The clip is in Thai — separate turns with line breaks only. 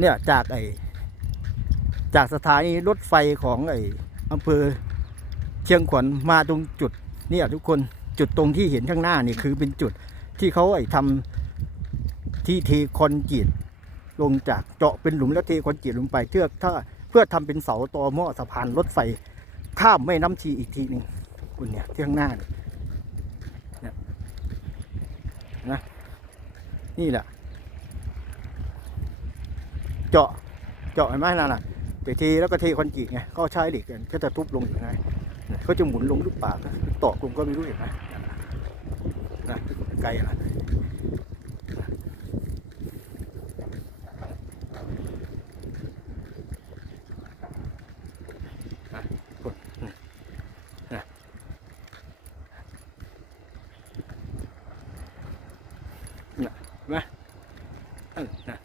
เนี่ยจากไอจากสถานีรถไฟของไออำเภอเชียงขวัญมาตรงจุดเนี่ยทุกคนจุดตรงที่เห็นข้างหน้านี่คือเป็นจุดที่เขาไอทำที่เทคอนกรีตลงจากเจาะเป็นหลุมแล้วเทคอนกรีตลงไปเพื่อถ้าเพื่อทำเป็นเสาตอหม้อสะพานรถไฟข้ามแม่น้ำชีอีกทีหนึ่งคุณเนี่ยที่ข้างหน้านี่ยเนี่ยนะนี่แหละ เจาะเจาะเห็นไหมนั่นน่ะแต่ทีแล้วก็เทคอนกรีตไงก็ใช้เหล็กกันก็จะทุบลงอยู่ไงเขาจะหมุนลงลูกปากตอกลงก็ไม่รู้เห็นไหมนะไกลนะนะนะ